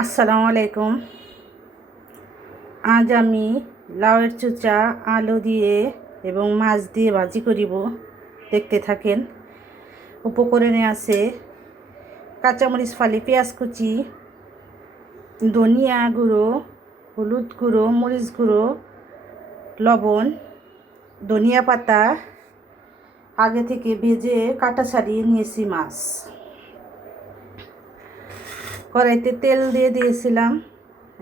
আসসালামু আলাইকুম। আজ আমি লাউয়ের চুচা, আলু দিয়ে এবং মাছ দিয়ে ভাজি করিব। দেখতে থাকেন, উপকরণে আছে কাঁচামরিচ, ফালি, পেঁয়াজ কুচি, ধনিয়া গুঁড়ো, হলুদ গুঁড়ো, মরিচ গুঁড়ো, লবণ, ধনিয়া পাতা, আগে থেকে ভেজে কাটা ছাড়িয়ে নিয়েছি মাছ। কড়াইতে তেল দিয়ে দিয়েছিলাম।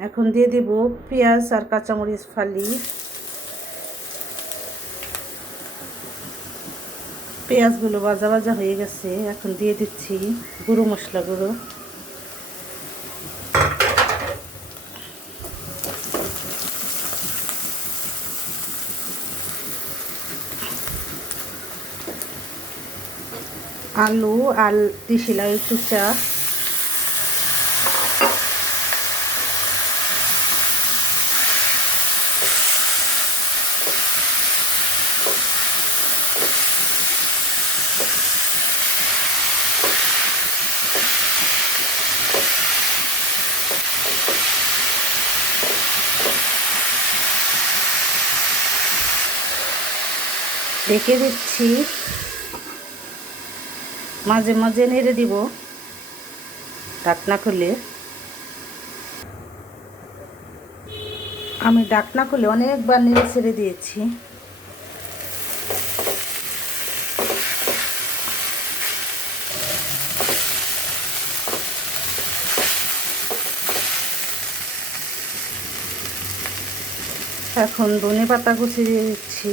এখন দিয়ে দেব পেঁয়াজ আর কাঁচামরিচ ফালি। পেঁয়াজগুলো ভাজা ভাজা হয়ে গেছে, এখন দিয়ে দিচ্ছি গুঁড়ো মশলা গুঁড়ো আলু আর দিছিলাম চুচা রেখে দিচ্ছি। মাঝে মাঝে নেড়ে দিব। ডাকনা খুলে। আমি ডাকনা খুলে অনেকবার নেড়ে ছেড়ে দিয়েছি। এখন ধনে পাতা দিয়ে দিচ্ছি।